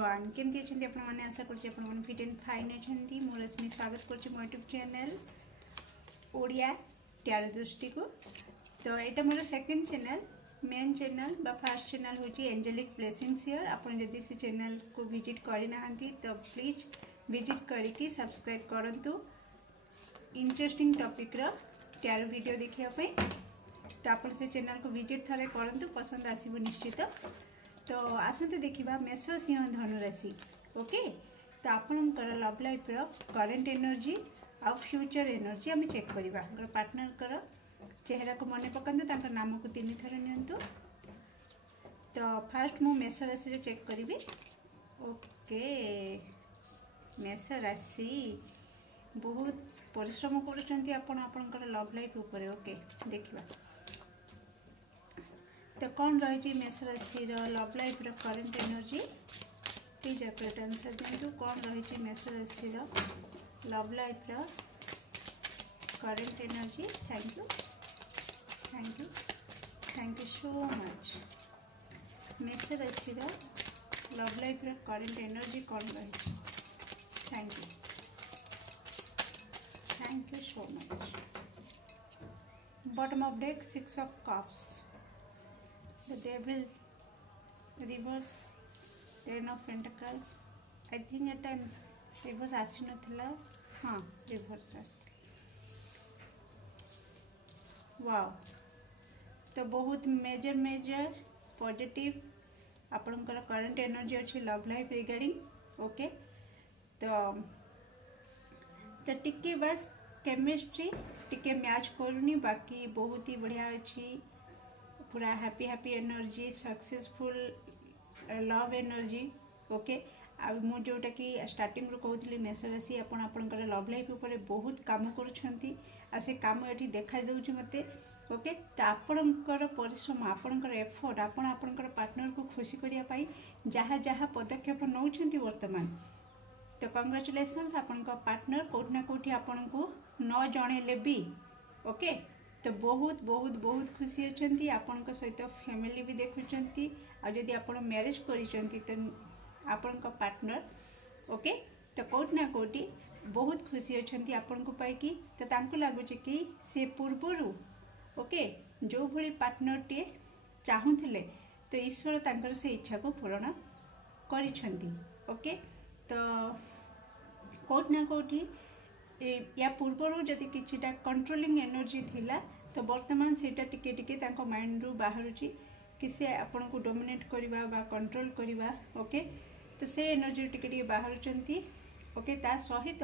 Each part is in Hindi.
एवरीवन केमती अच्छे आपण मैंने आशा कर फिट एंड फाइन अच्छे मु रश्मि स्वागत कर मो यूट्यूब चैनल ओडिया ट्यारो दृष्टि को। तो यहाँ more second channel main channel बा फर्स्ट चैनल हूँ एंजेलिक ब्लेसिंग्स हियर। आपन जदि से चैनल को विजिट करना तो प्लीज विजिट करके सब्सक्राइब करंतु इंटरेस्टिंग टॉपिक रो ट्यारो वीडियो देखिए। तो आप से चैनल को विजिट थरे करंतु पसंद आसीबो निश्चित। तो आसते देखा मेष सिंह धनु राशि। ओके तो आपणकर लव लाइफ रो करेंट एनर्जी आ फ्यूचर एनर्जी आम चेक करवा। पार्टनर चेहरा को मन पकाते नाम को 3 थर नियंतु। तो फास्ट मु मेष राशि चेक करी। ओके मेष राशि बहुत परिश्रम कर लव लाइफ उपर। ओके देखा तो कौन रही मेष राशि love life current energy please आप आंसर दिंतु। कौन रही मेष राशि love life current energy. Thank you thank you thank you so much. मेष राशि लव लाइफ करेंट एनर्जी कौन रही। Thank you so much. Bottom of deck 6 of cups, the devil, reverse, 10 of pentacles. I think at time reverse आसी नथिला। हाँ reverse आसी। वाव तो बहुत मेजर पॉजिटिव आपनकर करंट एनर्जी अच्छी लव लाइफ रिगार्डिंग। ओके तो टिके बस केमिस्ट्री टिके मैच करूनी, बाकी बहुत ही बढ़िया अच्छी पूरा happy energy successful love energy. Okay आ मु जोटा कि स्टार्टिंग रो कहूली मेष राशि आपणकर लव लाइफ उपर बहुत काम करुछंती आ से काम एठी देखा जाउछि मते। ओके तो आपणकर परिश्रम आपणकर एफर्ट आपणकर पार्टनर को खुशी करिया पाई जहाँ जहाँ पदक्षेप नौछंती वर्तमान। तो कंग्रेचुलेशंस आपणकर पार्टनर कोठी ना कोठी आपन को न जणेले भी। ओके तो बहुत बहुत बहुत खुशी अच्छी आपण सहित फैमिली भी देखुंट। आदि आप मैरिज करिसेंती तो आपण पार्टनर ओके तो कोट ना कोटी बहुत खुशी अच्छी आपण को पाई। तो तांको लगुच कि से पूर्वर ओके जो भली पार्टनर टे चाहूले तो ईश्वर तांकर से इच्छा को पूरण करिसेंती। ओके तो कोट ना कोटी या पूर्वर जदि किछिटा कंट्रोलिंग एनर्जी थिला तो वर्तमान सेटा टिके टिके तांको माइंड रू बाहरुची कि से आपन को डोमिनेट करिबा बा कंट्रोल करिबा। ओके तो से एनर्जी टिके टिके बाहरुचंती। ओके ता सहित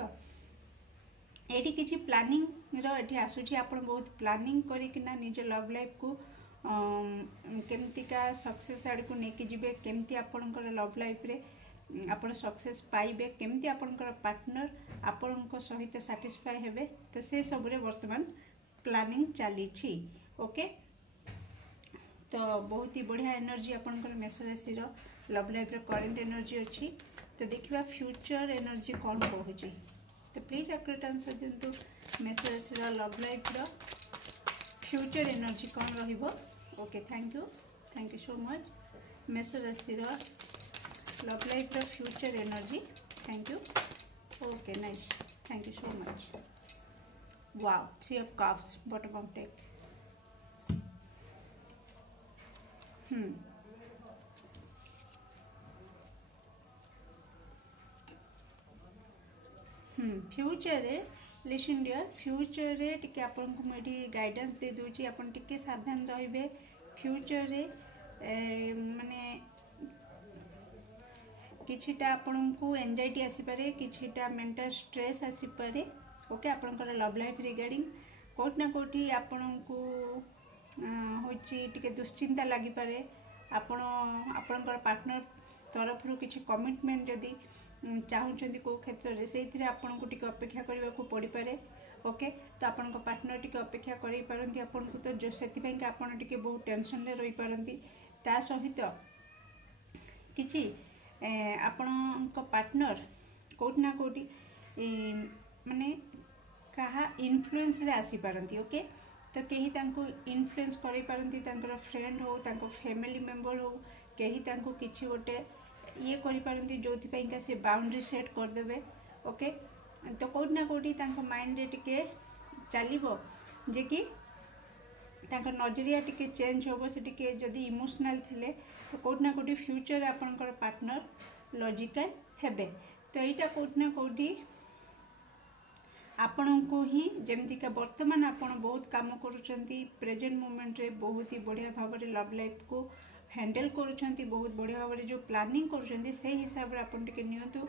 एटी किछि प्लानिंग रो एठी आसुची आपन बहुत प्लानिंग करिकिना निज लव लाइफ को केमतिका सक्सेस आड़ को नेकी जिबे, केमति आपनकर लव लाइफ रे आपण सक्सेस पाइबे, केमती आपनकर पार्टनर आपण सहित साटिस्फाई हेबे। तो से सबरे वर्तमान प्लानिंग चली। ओके तो बहुत ही बढ़िया एनर्जी आपनकर मेष राशि लव लाइफ करेंट एनर्जी अच्छी। तो देखिबा फ्यूचर एनर्जी कौन कहूँ। तो प्लीज एक्यूरेट आंसर दिंतु मेष राशि लव लाइफ फ्यूचर एनर्जी कौन रहिबो। Okay thank you so much. मेष राशि love life future energy. Thank you. Okay nice thank you so much. Wow 3 of cups bottom of deck। Future रे लिसन डियर फ्यूचर रे टिके आपन को मेडी गाइडेंस दे दोची आपन टिके सावधान रहिबे। फ्यूचर रे माने किछिटा आपन को एंजाइटी आसी पारे, किछिटा मेंटल स्ट्रेस आसी पारे। ओके आपनकर लव लाइफ रिगार्डिंग कोट ना कोठी आपन को होची टिके दुश्चिंता लगी पारे। आपनकर पार्टनर तरफ रू किछि कमिटमेंट जदि चाहूचंती को क्षेत्र रे सेथिरे आपन को टिके अपेक्षा करबा को पड़ी पारे। ओके तो आपनकर पार्टनर टिके अपेक्षा करै पारंती आपन को, तो जो सेति पई का आपन टिके बहुत टेंशन ले रही पारंती। ता सहित किछि आपनकर पार्टनर कोट ना कोठी माने कहा इन्फ्लुएंस रे आसी पारंती। ओके तो कहीं तांको इन्फ्लुएंस करै पारंती, तांकर फ्रेंड हो तांको फैमिली मेंबर हो, कहीं तांको किछि गोटे ये करिपारନ୍ତି जोथिपाइका से बाउंड्री सेट करदेबे ओके तो कोठी ना कोठी तांको माइंड रे टिके चलिबो जे कि तांको नजरिया टिके चेंज होबो से टिके जदी इमोशनल थिले तो कोठी ना कोठी फ्यूचर आपनकर पार्टनर लॉजिकल हेबे तो एटा कोठी ना कोठी आपण को ही जमती का वर्तमान आपण बहुत काम करूछंती प्रेजेंट मोमेंट रे बहुत ही बढ़िया भाव रे लव लाइफ को हैंडल करूछंती बहुत बढ़िया भाव रे जो प्लानिंग करूछंती से हिसाब रे आपण टिके नियंतु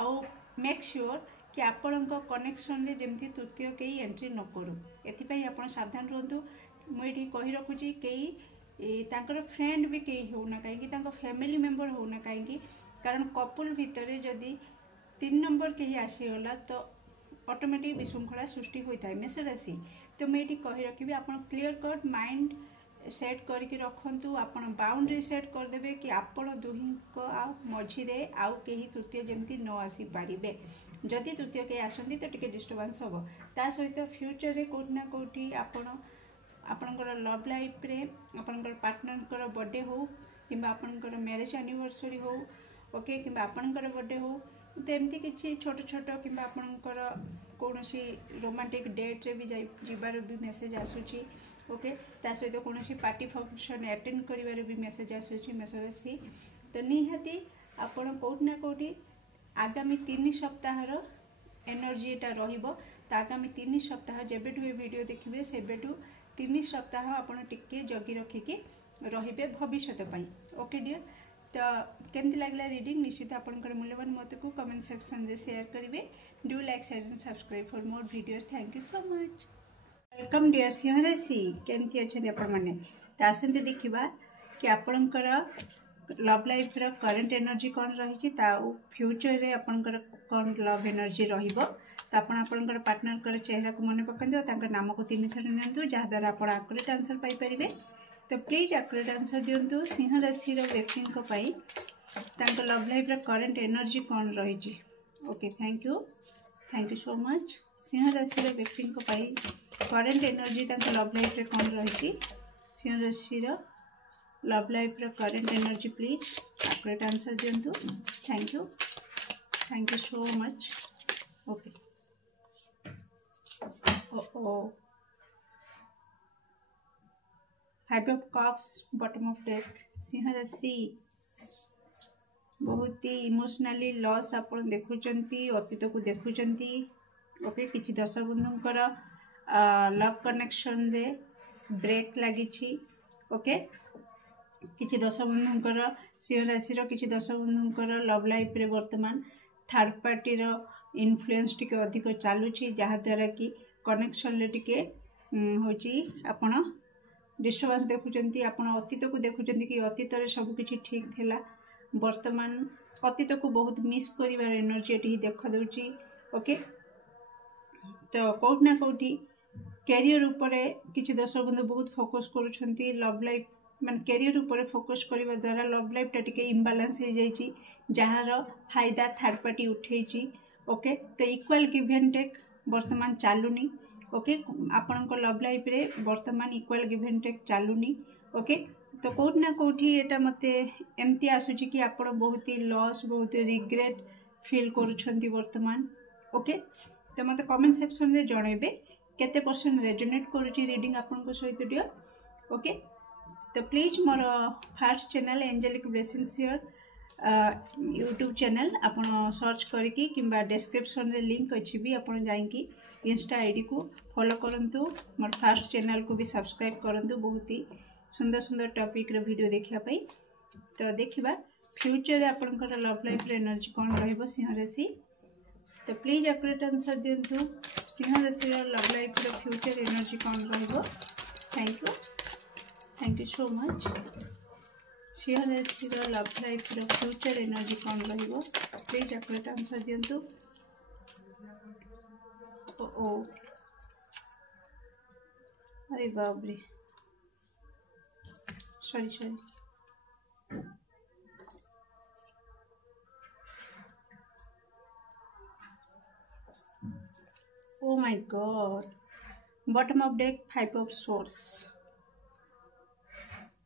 आउ मेक श्योर कि आपण को कनेक्शन रे जमती तृतीय केही एंट्री न करू एथि पई आपण सावधान रहंतु मु एठी कहि रखुची केही तांकर फ्रेंड भी केही होना काहे कि तांको फैमिली मेंबर होना काहे कि कारण कपल भितरे जदी 3 नंबर केही आसी होला तो ऑटोमेटिक विशृंखला सृष्टि होता है मेष राशि तो मुझे कही रखी आप क्लीयर कट माइंड सेट करके रखु आपण बाउंड्री सेट करदे कि आपण दुही मझीरे आउ कहीं तृतीय जमी न आसी पारे जदि तृतीय कहीं आसती तो टी डिस्टर्बांस हम ता सहित फ्यूचर रे कोठी ना कोठी आपणकर लव लाइफ रे आपणकर पार्टनर बर्थडे हो कि आपणकर मैरिज एनिवर्सरी हो ओके कि आपणकर बर्थडे हो तो एमती किसी छोट छोट कि आपणकर कौन सी रोमांटिक डेट रे भी जीवार भी मेसेज आसूची ओके ता सहित कौन पार्टी फंक्शन अटेंड करिवार भी मेसेज आसूची मेष राशि तो निहाती आपण कोठी ना कोठी आगामी 3 सप्ताह एनर्जी एटा रहिबो तो आगामी 3 सप्ताह जेबेठू ये वीडियो देखिबे सेबेठू 3 सप्ताह आपण टिके जगी रखिके रहिबे भविष्यत पई ओके डियर तो केमती लगला रीडिंग निश्चित आपनकर मूल्यवान मत को कमेंट सेक्शन में शेयर करेंगे do like share and subscribe for more videos thank you so much welcome dear सिंह राशि केमती अच्छे आपण मैंने तो आसते देखा कि आपणकर लव लाइफ रो करंट एनर्जी कौन रही फ्यूचर रे आपणकर कौन लव एनर्जी रहिबो तो आपणकर पार्टनर चेहरा को मन पकाते नाम को 3 थर नियंतु जहाँद्वारा आप आकुरेट आंसर पाइपर तो प्लीज आकुरेट आंसर दिंतु सिंह राशि व्यक्ति लव लाइफ करंट एनर्जी कौन रही okay thank you so much सिंह राशि व्यक्ति करंट एनर्जी लव लाइफ कौन रही सिंह राशि love life current energy please accurate answer दिंतु thank you so much okay five of cups bottom of deck सिंह राशि बहुत ही इमोशनली लॉस आपण देखुचंती अतीत को देखुचंती ओके किछि दश बंधुंकर लव कनेक्शन रे ब्रेक लागिछि ओके किछि दश बंधुंकर सिंह राशि किछि दश बंधुंकर लव लाइफ रे वर्तमान थर्ड पार्टी रो इन्फ्लुएंस टिके अधिक चालुछि जहा द्वारा कि कनेक्शन ले टिके होची आपण डिस्टर्बांस देखुचंती आपण अतीत को देखुचंती कि अतीत रे सब किछि ठीक थिला वर्तमान अतीत को बहुत मिस करिवार एनर्जी एटी देखा दउची ओके तो कोठी ना कोठी कैरियर उपरे किछि दर्शक बंधु बहुत फोकस करूछंती लव लाइफ मान कैरियर उपरे फोकस करबा द्वारा लव लाइफ टा टिके इम्बैलेंस हो जाइछि जहार फायदा थर्ड पार्टी उठेछि ओके तो इक्वल गिव एंड टेक वर्तमान चालुनी ओके आपणको लव लाइफ रे वर्तमान इक्वल गिव एंड टेक चालुनी ओके तो कोठी ना कोठी एटा मते एमती आसुची कि आपण बहुत ही लॉस बहुत रिग्रेट फील करूछंती वर्तमान ओके तो मते कमेंट सेक्शन रे जणेबे केते परसेंट रेजोनेट करूची रीडिंग आपनको सहित डियर ओके तो please more first channel angelic blessings here YouTube channel आपण सर्च करके किंबा डिस्क्रिप्शन रे लिंक अछि भी आपण जाईकी इंस्टा आईडी को फॉलो करंतु मोर फर्स्ट चैनल को भी सब्सक्राइब करंतु बहुत ही सुंदर सुंदर टॉपिक रो वीडियो देखिया पई तो देखिबा फ्यूचर रे आपनकर लव लाइफ रे एनर्जी कोन रहइबो सिंह राशि तो प्लीज आकुरेट आंसर दिंतु सिंह राशि रो लव लाइफ रो फ्यूचर एनर्जी कोन रहइबो थैंक यू सो मच सिंह राशि रो लव लाइफ रो फ्यूचर एनर्जी कोन रहइबो प्लीज आकुरेट आंसर दिंतु ओ अरे बाप रे sorry oh my God bottom of deck 5 of swords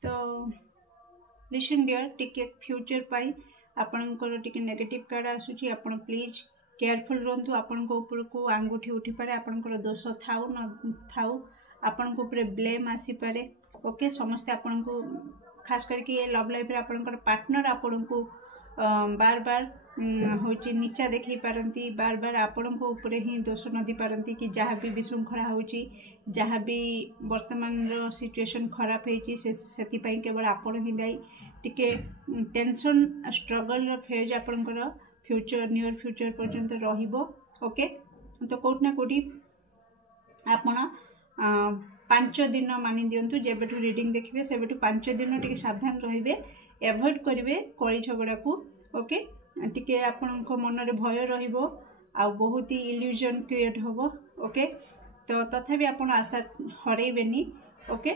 तो लिसन डियर टिके फ्यूचर पाई आपणकर टिके नेगेटिव कार्ड आसूची आपण प्लीज केयरफुल रहंतु आपण को ऊपर को आंगुठी उठी पारे आपणकर दोष थाउ न थाउ आपण को ऊपर ब्लेम आसी पारे ओके समस्त आपण को खास करके ये लव लाइफ रे आपणकर पार्टनर आपण को बार बार होची नीचा देखई पारंती बार बार आपण को ऊपर ही दोष नदी पारंती कि जहाँ भी विशृंखला होची जहाँ भी वर्तमान रो सिचुएशन खराब हेची सेति पई केवल आपण ही दाई टिके टेंशन स्ट्रगल रो फेज आपणकर फ्यूचर नियर फ्यूचर पर्यंत रहिबो ओके तो कोट ना कोटी आपण 5 दिन मानि दियंतु जेबेठु रीडिंग देखिबे सेबेठु 5 दिन टिके सावधान रहिबे एवॉइड करिवे कଳି झगड़ा को ओके टिके आपनको मन रे भय रहिबो आ बहुत ही इल्यूजन क्रिएट होबो ओके तो तथापि आपण आशा हरेबेनी ओके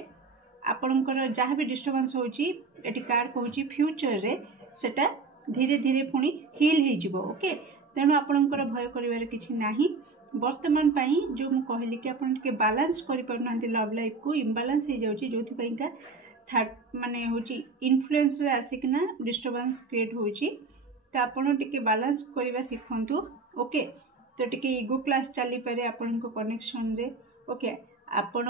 आपणकर जहाँ भी डिस्टर्बेंस होची एटी कार्ड कहूची फ्यूचर रे सेटा धीरे धीरे पुणी हिल हो जिवो ओके तेणु आपणकर भय करिवार किछि नाही वर्तमान पाई जो मु कहली कि आपण के बैलेंस करि परनांती लव लाइफ को इम्बैलेंस हो जाउची जोथि पई का थर्ड माने होची इन्फ्लुएंस रे आसिकना डिस्टर्बेंस क्रिएट होची तो आपण टिके बैलेंस करबा सिखंतु ओके तो टिके ईगो क्लास चली पारे आपण को कनेक्शन रे ओके आपण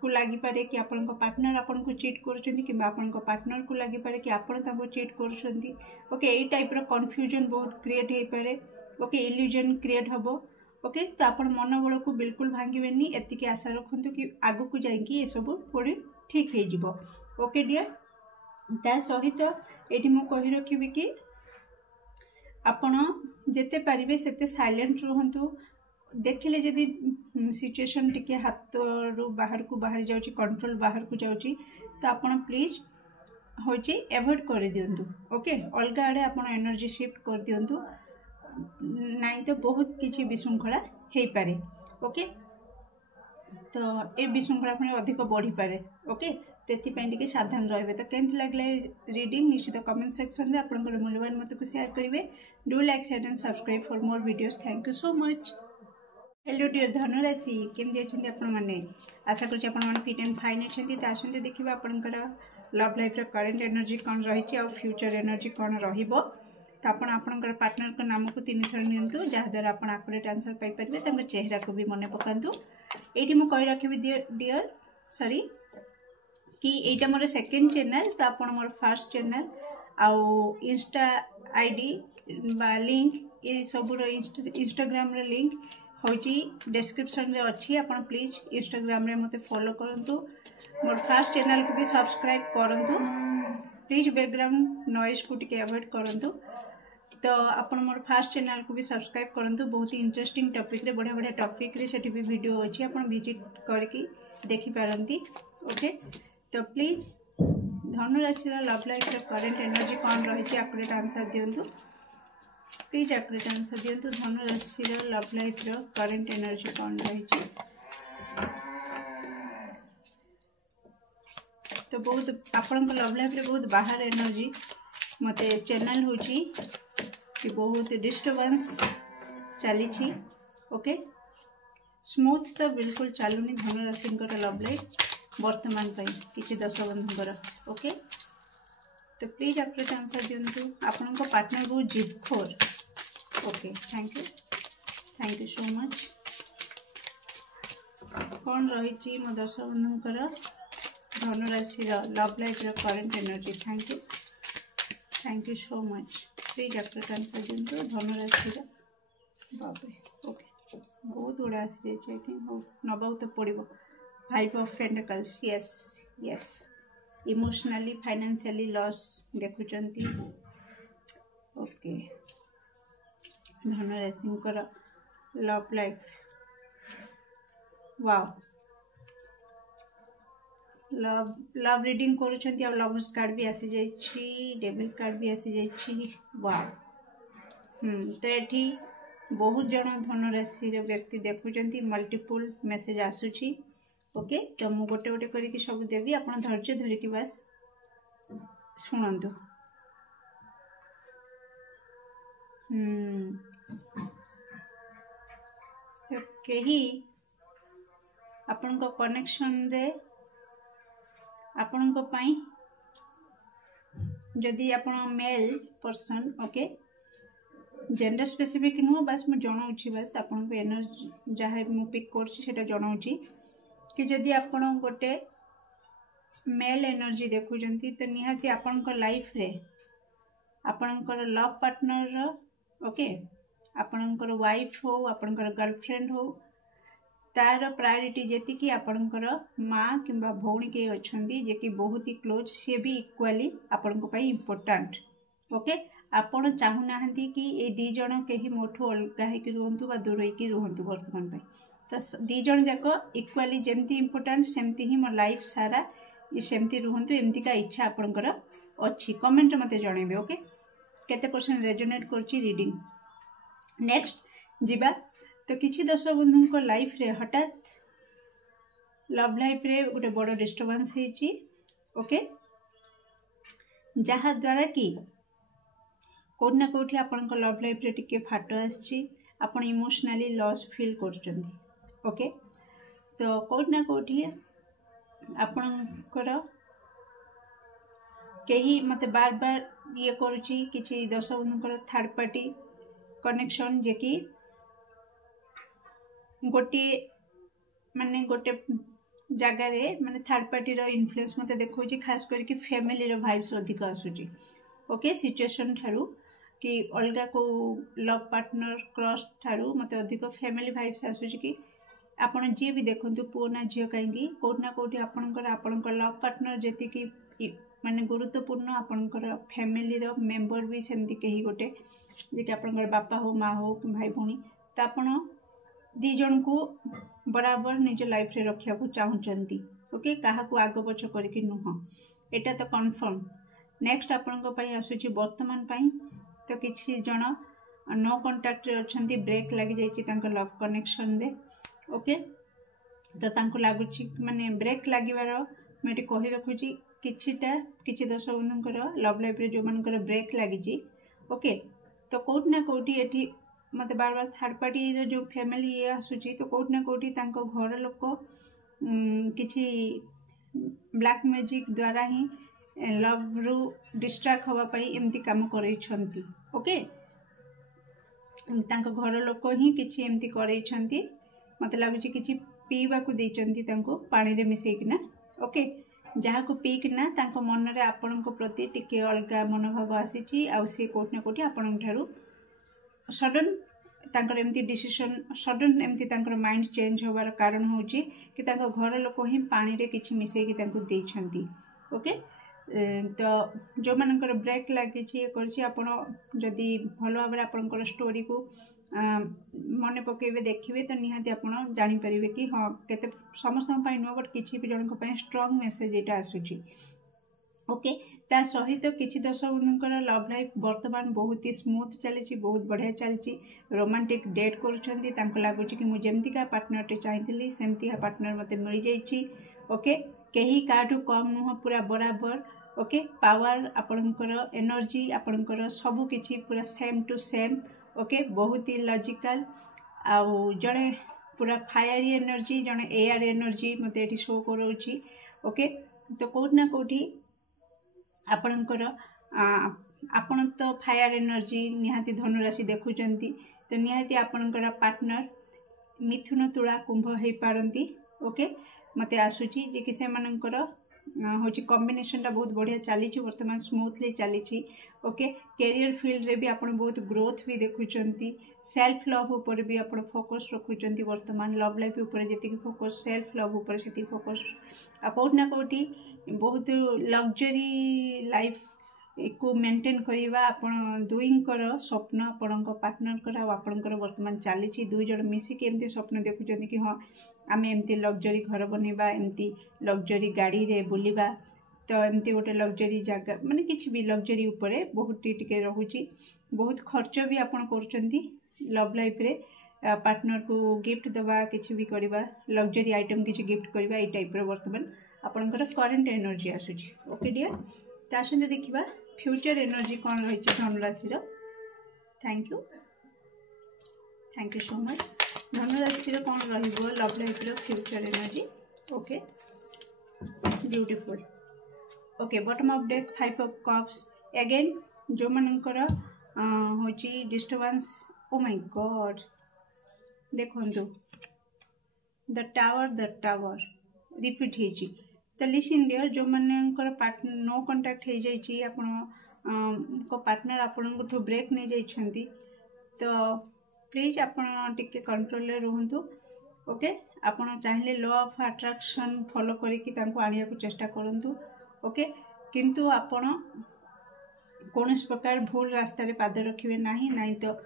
को लगी पारे कि आपण को पार्टनर आपण को चीट करछंती कि आपण को पार्टनर को लगी पारे कि आपण ताको चीट करछंती ओके एई टाइप रो कंफ्यूजन बहुत क्रिएट हे पारे ओके इल्यूजन क्रिएट होबो ओके तो आपण मनोबल को बिल्कुल भांगिबेनी एतिके आशा रखंतु कि आगु को जाई कि ए सब पूरी ठीक हे जिवो ओके डियर ता सहित एटी मु कहि रखिबि कि आपण जेते पारिबे सेते साइलेंट रहंतु देखिले जदि सिचुएशन टिके हाथ रु बाहर को बाहर जाउची कंट्रोल बाहर को जाउची तो आपण प्लीज होची एवॉइड कर दियंतु ओके अलगा आड़े आपण एनर्जी शिफ्ट कर दियंतु नहीं तो बहुत किसी विशृंखला हो पारे ओके तो ये विशृंखला पुणी अधिक बढ़ी पारे ओके तेपाई सावधान रहिबे तो केमती लागले रीडिंग निश्चित कमेंट सेक्शन में आपंकर मूल्यवान मत को शेयर करेंगे do like share and subscribe for more videos thank you so much hello dear धनुराशि केमती अच्छे आपण मैंने आशा कर फिट एंड फाइन अच्छे तो आसते देखिए आपंकर लव लाइफ करेंट एनर्जी कौन रही और फ्यूचर एनर्जी कौन रहिबो तो आपणकर पार्टनर को नाम को 3 थर नियंतु जहाँद्वारा आप आकुरेट आंसर पाइपर चेहरा को भी मन पकातु ये मुझे रखी डियर सॉरी कि यहाँ मोर सेकेंड चैनल तो आप मोर फर्स्ट चैनल आउ इंस्टा आईडी बा लिंक ये सब इंस्टाग्राम रे लिंक होची डिस्क्रिप्शन रे अच्छी आप प्लीज इंस्टाग्राम रे मते फॉलो करंतु मोर फर्स्ट चैनल को भी सब्सक्राइब करंतु प्लीज बैकग्राउंड नॉइज को टिके अवॉइड करंतु तो आप मोर फर्स्ट चैनल को भी सब्सक्राइब करंतु बहुत ही इंटरेस्टिंग टॉपिक रे बढ़िया बढ़िया टॉपिक रे सेठी भी वीडियो अच्छी आप विजिट करके देखि पारंती ओके तो प्लीज धनुराशि लव लाइफ करेंट एनर्जी कौन रही एक्यूरेट आंसर दिंतु प्लीज एक्यूरेट आंसर दिंतु धनुराशि लव लाइफ करेंट एनर्जी कौन रही तो बहुत आपण लव लाइफ रे बहुत बाहर एनर्जी मते चैनल होची कि बहुत डिस्टर्बेंस चली ओके स्मूथ तो बिल्कुल चलुनी धनुराशि लव लाइफ वर्तमान किसी दश बंधुकर ओके तो प्लीज एक्यूरेट आंसर दिंतु आपण पार्टनर बहुत जिदखोर okay thank you so much कौन रही मो दर्शक बंधुकर धनुराशि love life current energy thank you so much please accurate answer दिंतु धनुराशि बाबे ओके बहुत गुड़ा आसी आई थिंक नबाऊ तो पड़ो 5 of pentacles yes yes emotionally financially loss देखुचंती ओके धनुराशि love life wow love reading करुछंती और लवर्स कार्ड भी आसी जाइछि डेविल कार्ड भी आसी जाइछि वाओ तो एठी बहुत जन धनुराशि व्यक्ति देखुचंती मल्टीपल मेसेज आसुछि ओके तो मु गोटे गोटे करके सब देवी आप धैर्य धरिकी बस शुणु तो कहीं आपण कनेक्शन रे आपण जदि आपण male person okay gender specific नुह बस मुझे जनाऊँगी बस आपन को एनर्जी जहाँ मु पिक कर जनाऊँगी कि जदि आपण गोटे मेल एनर्जी देखुंत तो निहाती आपण लाइफ रे आपणकर लव पार्टनर ओके आपणकर वाइफ हो आपणकर गर्लफ्रेंड हो तार प्रायोरिटी जेति कि आपणकर माँ किंबा भौणी के अच्छी जे कि बहुत ही क्लोज सी भी इक्वाली आपण इम्पोर्टाट ओके आपण चाहूना कि ये दी जन कहीं मोठू अलग होकर रुहतु बा दूर होकर रुहतु वर्तमान तो दी जन जाक इक्वाली जमती इम्पोर्टाट सेमती ही मो लाइफ सारा ये सेमती रुहतु एमती का इच्छा आपणकर अच्छी कमेंट मते जणेबे ओके केते परसेंट रेजोनेट करची रीडिंग नेक्स्ट जीवा तो किछि दर्शक बंधु को लाइफ रे हठात लव लाइफ रे गोटे बड़ डिस्टर्बेंस हेची ओके जहा द्वारा कि कोड ना कोठी आपन को लव लाइफ रे टिके फाटो आछि आपन इमोशनली लॉस फील करचंदी ओके तो कोड ना कोठी आपन को कहीं मते बार बार ये करुची किछि दर्शक बंधु थर्ड पार्टी कनेक्शन जे कि गोटे माने गोटे जगार माने थर्ड पार्टी रो इन्फ्लुएंस मते देखो खास करके फैमिली रो वाइब्स अधिक आसुची ओके सिचुएशन ठारू कि अलगा को लव पार्टनर क्रश ठारू मते अधिक फैमिली वाइब्स आसुची कि आपण जी भी देखंतु पुओ ना झियो कहीं कोना कोठी आपणकर लव पार्टनर जेति कि माने गुरुत्वपूर्ण आपणकर फैमिली रो मेंबर भी सेमती कहीं गोटे जे कि आपणकर बापा हो माँ हो कि भाई भौणी तो आपण दी जन को बराबर निज लाइफ रे रखा को चाहूँगी ओके क्या आग पछ करके नुह एटा तो कन्फर्म नेक्स्ट आपण आसूची वर्तमान तो किसी जन नो कंटाक्ट रे अछंती ब्रेक लगी जाइए लव कनेक्शन रे ओके तो लगुच माने ब्रेक लगिबार मुझे कही रखुची किछिटा किछि दर्शक बंधुंकर लव लाइफ रे जो मानकर ब्रेक लगी ओके तो कोट ना कोटी एठी मत बार बार थर्ड पार्टी रो जो फैमिली ये आसूची तो कोट ना कोटी तांको घर लोक किछि ब्लैक मैजिक द्वारा ही लव रु डिस्ट्रैक्ट होवा पई एमती काम करै छंती ओके तांको घर लोक ही किछि एमती करै छंती मते लागुची किछि पीवा को दै छंती तांको पानी रे मिसै किना ओके जहाँ को पीकिना तांको मन रे आपन को प्रति टिके अलगा मनोभाव आसीची आ से कोट ना कोटी आपन ठारू सडन तांकर एमती डिसीजन सडन एमती तांकर माइंड चेंज होबार कारण होची कि तांको घर लोक ही पानी रे किछि मिसै कि तांको दै छंती ओके तो जो मानकर ब्रेक लगी करछि आपण जदि भल भाव आपनकर स्टोरी को मन पकेबे देखिबे तो निहाती आपण जानि परिबे कि हाँ केते समस्त पई नो बट किछि भी जनक पई स्ट्रांग मेसेज एटा आसुची ओके ता सहित किछि दर्शक बंधुंकर लव लाइफ वर्तमान बहुत ही स्मूथ चली बहुत बढ़िया चलची रोमांटिक डेट करुछंती तांको लागुची कि मु जेमतिका पार्टनर टे चाहिथिली सेमतिका पार्टनर मते मिल जाइछि ओके कहीं काठू कम नुह पूरा बराबर ओके पावर आपणकर एनर्जी आपणकर सबू किछि पूरा सेम टू सेम ओके बहुत ही लॉजिकल आउ जड़े पूरा फायर एनर्जी जड़े एयर एनर्जी मत ये शो करोची ओके तो कौट ना कौटी आपणकर आपण तो फायर एनर्जी निहाती धनुराशि देखुचंती तो निहाती आपणकर पार्टनर मिथुन तुला कुंभ हो पारती ओके मते आसुची जे कि से मानकर होची कॉम्बिनेशन टा बहुत बढ़िया चली वर्तमान स्मूथली चली ओके कैरियर फील्ड रे भी आपण बहुत ग्रोथ भी देखुचंती सेल्फ लव ऊपर भी आपण फोकस रखुचंती वर्तमान लव लाइफ ऊपर जति फोकस सेल्फ लव ऊपर सेति फोकस आ कोट ना कोटी बहुत लग्जरी लाइफ को मेंटेन करवा आपण दुईंकर स्वप्न आपण पार्टनर आपणकर वर्तमान चली दुई जन मिसिक एमती स्वप्न देखुं कि हाँ आम एमती लग्जरी घर बनवा एमती लग्जरी गाड़ी रे बुलवा तो एमती गोटे लग्जरी जगह माने किछि भी लग्जरी उपरे बहुत टिके रहुची बहुत खर्च भी आपण करचंती लव लाइफ रे पार्टनर को गिफ्ट दवा किछि भी करवा लग्जरी आइटम किछि गिफ्ट करवा ए टाइप रो वर्तमान आपणकर करंट एनर्जी आसुची ओके डियर ता संगे देखिबा फ्यूचर एनर्जी कौन रही धनुराशि थैंक यू सो मच धनुराशि कौन रहिबो लव लाइफ रो future energy okay beautiful okay bottom of deck 5 of cups again जो मानकर होची डिस्टर्बेंस ओ माय गॉड देखंतु द टावर रिपीट होची तो लिसन डियर जो मानकर नो कांटेक्ट हो जाइए आपण को पार्टनर आपण को ब्रेक नहीं जाइछंती तो प्लीज आपण टिके कंट्रोल रे रहंतु ओके आपण चाहिले लॉ ऑफ अट्रैक्शन फॉलो करिकि तांको आनिया को चेष्टा करंतु ओके किंतु आपण कौन प्रकार भूल रास्ता रे पाद रखिए नहीं तो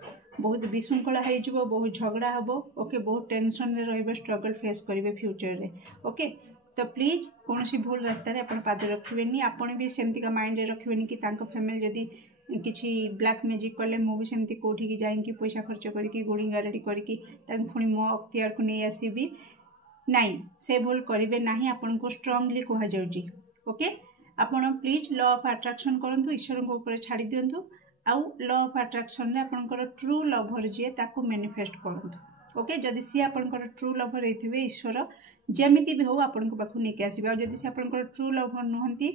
बहुत विशृंखला हो बहुत झगड़ा हम ओके बहुत टेंशन रे रहिबे स्ट्रगल फेस करेंगे फ्यूचर रे ओके तो प्लीज कौन भूल रास्ता रे आपण पाद रखिए आपण भी सेमती का माइंड रे रखिए कि तांको फैमिली जदी किसी ब्लैक मैजिक कले मु भी सेमती कोठी की जाइंकी पैसा खर्च करके गुड़ी गाड़ी करके पुणी मो अख्तियार को नहीं आसबी नाई से भूल करेंगे ना आपन को स्ट्रांगली कह जाउची ओके आपण प्लीज लॉ ऑफ अट्रैक्शन करंतु ईश्वर को ऊपर छाड़ी दियंतु आउ लॉ ऑफ अट्रैक्शन रे आपनकर ट्रू लवर जे ताको मैनिफेस्ट करंतु ओके जदि सी आपनकर ट्रू लवर रहिथिबे ईश्वर जेमिति भी हो आपन को पाखु नेके आसीबे आ जदि सी आपनकर ट्रू लवर नहंती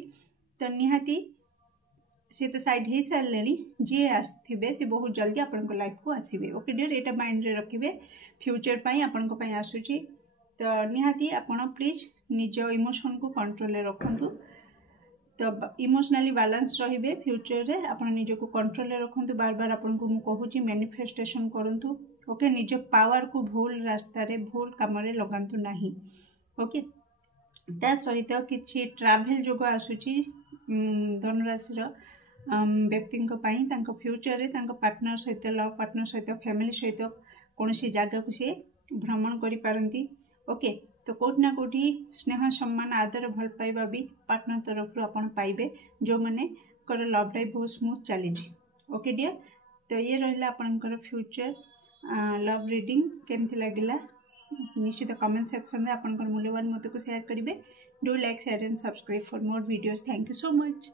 तो निहाती सी तो साइड ही सारे जी आसवे सी बहुत जल्दी आपण लाइफ को आसवे ओके डियर एटा माइंड रे रखिए फ्यूचर पाई आपण को पाई आसुची तो निहाती आपण प्लीज निज इमोशन को कंट्रोल रे रखंतु तो इमोशनली बैलेंस रहिबे फ्यूचर रे आपण निज को कंट्रोल रे रखंतु बार बार आपण को मु कहूची मैनिफेस्टेशन करंतु ओके निज पावर को भूल रास्ता रे भूल काम रे लगांतु नाही ओके ता सहित किछि ट्रैवल जोग आसुची धनुराशि रो व्यक्ति फ्यूचर रे पार्टनर सहित लव पार्टनर सहित फैमिली सहित कौन सी जगह को सी भ्रमण करि पारंती ओके तो कोठी ना कोठी स्नेह सम्मान आदर भल पाइबा भी पार्टनर तरफ आपण पाइबे जो माने कर लव लाइफ बहुत स्मूथ चली ओके डियर तो ये रहिला आपनकर फ्यूचर लव रीडिंग केमती लागिला निश्चित कमेंट सेक्शन में आपनकर मूल्यवान मत को शेयर करिवे do like share and subscribe for more videos thank you so much.